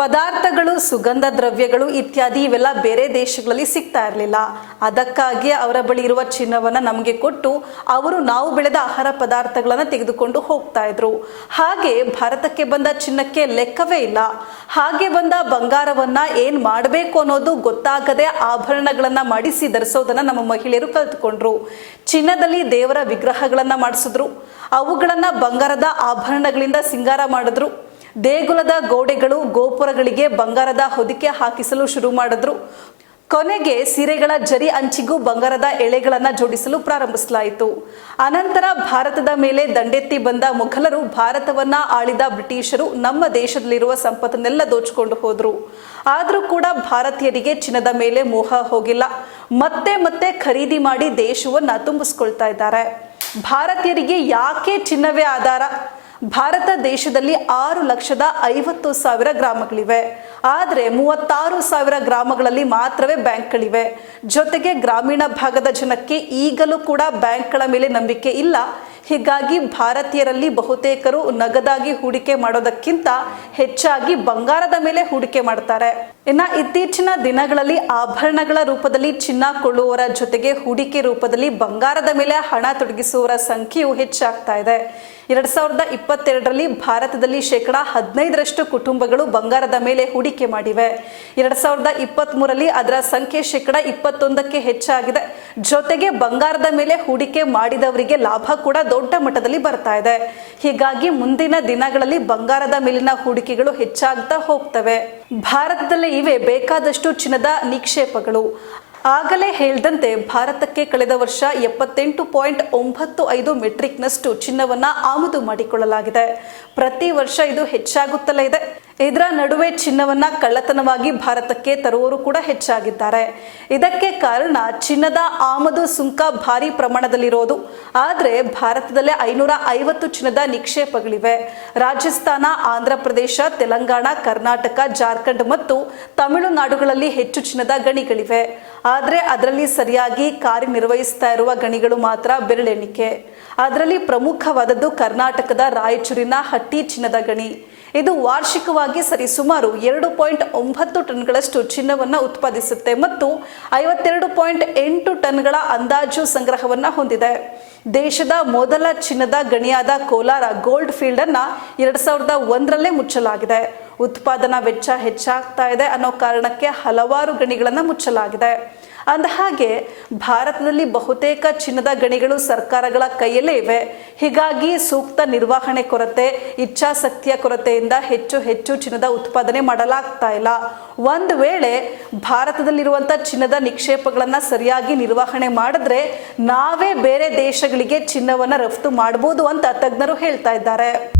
ಪದಾರ್ಥಗಳು, ಸುಗಂಧ ದ್ರವ್ಯಗಳು ಇತ್ಯಾದಿ ಇವೆಲ್ಲ ಬೇರೆ ದೇಶಗಳಲ್ಲಿ ಸಿಗ್ತಾ ಇರಲಿಲ್ಲ. ಅದಕ್ಕಾಗಿ ಅವರ ಬಳಿ ಇರುವ ಚಿನ್ನವನ್ನ ನಮಗೆ ಕೊಟ್ಟು ಅವರು ನಾವು ಬೆಳೆದ ಆಹಾರ ಪದಾರ್ಥಗಳನ್ನು ತೆಗೆದುಕೊಂಡು ಹೋಗ್ತಾ ಇದ್ರು. ಹಾಗೆ ಭಾರತಕ್ಕೆ ಬಂದ ಚಿನ್ನಕ್ಕೆ ಲೆಕ್ಕವೇ ಇಲ್ಲ. ಹಾಗೆ ಬಂದ ಬಂಗಾರವನ್ನ ಏನ್ ಮಾಡಬೇಕು ಅನ್ನೋದು ಗೊತ್ತಾಗದೆ ಆಭರಣಗಳನ್ನ ಮಾಡಿಸಿ ಧರಿಸೋದನ್ನ ನಮ್ಮ ಮಹಿಳೆಯರು ಕಲಿತುಕೊಂಡ್ರು. ಚಿನ್ನದಲ್ಲಿ ದೇವರ ವಿಗ್ರಹಗಳನ್ನ ಮಾಡಿಸಿದ್ರು. ಅವುಗಳನ್ನ ಬಂಗಾರದ ಆಭರಣಗಳಿಂದ ಸಿಂಗಾರ ಮಾಡಿದ್ರು. ದೇಗುಲದ ಗೋಡೆಗಳು ಗೋಪುರಗಳಿಗೆ ಬಂಗಾರದ ಹೊದಿಕೆ ಹಾಕಿಸಲು ಶುರು ಮಾಡಿದ್ರು. ಕೊನೆಗೆ ಸೀರೆಗಳ ಜರಿ ಅಂಚಿಗೂ ಬಂಗಾರದ ಎಳೆಗಳನ್ನು ಜೋಡಿಸಲು ಪ್ರಾರಂಭಿಸಲಾಯಿತು. ಅನಂತರ ಭಾರತದ ಮೇಲೆ ದಂಡೆತ್ತಿ ಬಂದ ಮೊಘಲರು ಭಾರತವನ್ನ ಆಳಿದ ಬ್ರಿಟಿಷರು ನಮ್ಮ ದೇಶದಲ್ಲಿರುವ ಸಂಪತ್ತನ್ನೆಲ್ಲ ದೋಚಿಕೊಂಡು ಹೋದ್ರು. ಆದರೂ ಕೂಡ ಭಾರತೀಯರಿಗೆ ಚಿನ್ನದ ಮೇಲೆ ಮೋಹ ಹೋಗಿಲ್ಲ. ಮತ್ತೆ ಮತ್ತೆ ಖರೀದಿ ಮಾಡಿ ದೇಶವನ್ನ ತುಂಬಿಸ್ಕೊಳ್ತಾ ಇದ್ದಾರೆ. ಭಾರತೀಯರಿಗೆ ಯಾಕೆ ಚಿನ್ನವೇ ಆಧಾರ? ಭಾರತ ದೇಶದಲ್ಲಿ ಆರು ಲಕ್ಷದ ಐವತ್ತು ಸಾವಿರ ಗ್ರಾಮಗಳಿವೆ. ಆದರೆ ಮೂವತ್ತಾರು ಸಾವಿರ ಗ್ರಾಮಗಳಲ್ಲಿ ಮಾತ್ರವೇ ಬ್ಯಾಂಕ್ಗಳಿವೆ. ಜೊತೆಗೆ ಗ್ರಾಮೀಣ ಭಾಗದ ಜನಕ್ಕೆ ಈಗಲೂ ಕೂಡ ಬ್ಯಾಂಕ್ಗಳ ಮೇಲೆ ನಂಬಿಕೆ ಇಲ್ಲ. ಹೀಗಾಗಿ ಭಾರತೀಯರಲ್ಲಿ ಬಹುತೇಕರು ನಗದಾಗಿ ಹೂಡಿಕೆ ಮಾಡೋದಕ್ಕಿಂತ ಹೆಚ್ಚಾಗಿ ಬಂಗಾರದ ಮೇಲೆ ಹೂಡಿಕೆ ಮಾಡ್ತಾರೆ. ಇನ್ನ ಇತ್ತೀಚಿನ ದಿನಗಳಲ್ಲಿ ಆಭರಣಗಳ ರೂಪದಲ್ಲಿ ಚಿನ್ನ ಕೊಳ್ಳುವವರ ಜೊತೆಗೆ ಹೂಡಿಕೆ ರೂಪದಲ್ಲಿ ಬಂಗಾರದ ಮೇಲೆ ಹಣ ತೊಡಗಿಸುವವರ ಸಂಖ್ಯೆಯು ಹೆಚ್ಚಾಗ್ತಾ ಇದೆ. ಎರಡ್ ಸಾವಿರದ ಇಪ್ಪತ್ತೆರಡರಲ್ಲಿ ಭಾರತದಲ್ಲಿ ಶೇಕಡ ಹದಿನೈದರಷ್ಟು ಕುಟುಂಬಗಳು ಬಂಗಾರದ ಮೇಲೆ ಹೂಡಿಕೆ ಮಾಡಿವೆ. ಎರಡ್ ಸಾವಿರದ ಇಪ್ಪತ್ತ್ ಮೂರರಲ್ಲಿ ಅದರ ಸಂಖ್ಯೆ ಶೇಕಡ ಇಪ್ಪತ್ತೊಂದಕ್ಕೆ ಹೆಚ್ಚಾಗಿದೆ. ಜೊತೆಗೆ ಬಂಗಾರದ ಮೇಲೆ ಹೂಡಿಕೆ ಮಾಡಿದವರಿಗೆ ಲಾಭ ಕೂಡ ದೊಡ್ಡ ಮಟ್ಟದಲ್ಲಿ ಬರ್ತಾ ಇದೆ. ಹೀಗಾಗಿ ಮುಂದಿನ ದಿನಗಳಲ್ಲಿ ಬಂಗಾರದ ಮೇಲಿನ ಹೂಡಿಕೆಗಳು ಹೆಚ್ಚಾಗ್ತಾ ಹೋಗ್ತವೆ. ಭಾರತದಲ್ಲೇ ಇವೆ ಬೇಕಾದಷ್ಟು ಚಿನ್ನದ ನಿಕ್ಷೇಪಗಳು. ಆಗಲೇ ಹೇಳಿದಂತೆ ಭಾರತಕ್ಕೆ ಕಳೆದ ವರ್ಷ ಎಪ್ಪತ್ತೆಂಟು ಪಾಯಿಂಟ್ ಒಂಬತ್ತು ಐದು ಮೆಟ್ರಿಕ್ನಷ್ಟು ಚಿನ್ನವನ್ನು ಆಮದು ಮಾಡಿಕೊಳ್ಳಲಾಗಿದೆ. ಪ್ರತಿ ವರ್ಷ ಇದು ಹೆಚ್ಚಾಗುತ್ತಲೇ ಇದೆ. ಇದರ ನಡುವೆ ಚಿನ್ನವನ್ನ ಕಳ್ಳತನವಾಗಿ ಭಾರತಕ್ಕೆ ತರುವವರು ಕೂಡ ಹೆಚ್ಚಾಗಿದ್ದಾರೆ. ಇದಕ್ಕೆ ಕಾರಣ ಚಿನ್ನದ ಆಮದು ಸುಂಕ ಭಾರಿ ಪ್ರಮಾಣದಲ್ಲಿರೋದು. ಆದರೆ ಭಾರತದಲ್ಲೇ ಐನೂರ ಐವತ್ತು ಚಿನ್ನದ ನಿಕ್ಷೇಪಗಳಿವೆ. ರಾಜಸ್ಥಾನ ಆಂಧ್ರ ಪ್ರದೇಶ ತೆಲಂಗಾಣ, ಕರ್ನಾಟಕ, ಜಾರ್ಖಂಡ್ ಮತ್ತು ತಮಿಳುನಾಡುಗಳಲ್ಲಿ ಹೆಚ್ಚು ಚಿನ್ನದ ಗಣಿಗಳಿವೆ. ಆದರೆ ಅದರಲ್ಲಿ ಸರಿಯಾಗಿ ಕಾರ್ಯನಿರ್ವಹಿಸ್ತಾ ಇರುವ ಗಣಿಗಳು ಮಾತ್ರ ಬೆರಳೆಣಿಕೆ. ಅದರಲ್ಲಿ ಪ್ರಮುಖವಾದದ್ದು ಕರ್ನಾಟಕದ ರಾಯಚೂರಿನ ಹಟ್ಟಿ ಚಿನ್ನದ ಗಣಿ. ಇದು ವಾರ್ಷಿಕವಾಗಿ ಸರಿಸುಮಾರು ಎರಡು ಪಾಯಿಂಟ್ ಒಂಬತ್ತು ಟನ್ಗಳಷ್ಟು ಚಿನ್ನವನ್ನು ಉತ್ಪಾದಿಸುತ್ತೆ ಮತ್ತು ಐವತ್ತೆರಡು ಪಾಯಿಂಟ್ ಎಂಟು ಟನ್ಗಳ ಅಂದಾಜು ಸಂಗ್ರಹವನ್ನು ಹೊಂದಿದೆ. ದೇಶದ ಮೊದಲ ಚಿನ್ನದ ಗಣಿಯಾದ ಕೋಲಾರ ಗೋಲ್ಡ್ ಫೀಲ್ಡ್ ಅನ್ನ ಎರಡ್ ಸಾವಿರದ ಒಂದರಲ್ಲೇ ಮುಚ್ಚಲಾಗಿದೆ. ಉತ್ಪಾದನಾ ವೆಚ್ಚ ಹೆಚ್ಚಾಗ್ತಾ ಇದೆ ಅನ್ನೋ ಕಾರಣಕ್ಕೆ ಹಲವಾರು ಗಣಿಗಳನ್ನು ಮುಚ್ಚಲಾಗಿದೆ. ಅಂದಹಾಗೆ ಭಾರತದಲ್ಲಿ ಬಹುತೇಕ ಚಿನ್ನದ ಗಣಿಗಳು ಸರ್ಕಾರಗಳ ಕೈಯಲ್ಲೇ ಇವೆ. ಹೀಗಾಗಿ ಸೂಕ್ತ ನಿರ್ವಹಣೆ ಕೊರತೆ, ಇಚ್ಛಾಸಕ್ತಿಯ ಕೊರತೆಯಿಂದ ಹೆಚ್ಚು ಹೆಚ್ಚು ಚಿನ್ನದ ಉತ್ಪಾದನೆ ಮಾಡಲಾಗ್ತಾ ಇಲ್ಲ. ಒಂದು ವೇಳೆ ಭಾರತದಲ್ಲಿರುವಂಥ ಚಿನ್ನದ ನಿಕ್ಷೇಪಗಳನ್ನು ಸರಿಯಾಗಿ ನಿರ್ವಹಣೆ ಮಾಡಿದ್ರೆ ನಾವೇ ಬೇರೆ ದೇಶಗಳಿಗೆ ಚಿನ್ನವನ್ನು ರಫ್ತು ಮಾಡ್ಬೋದು ಅಂತ ತಜ್ಞರು ಹೇಳ್ತಾ ಇದ್ದಾರೆ.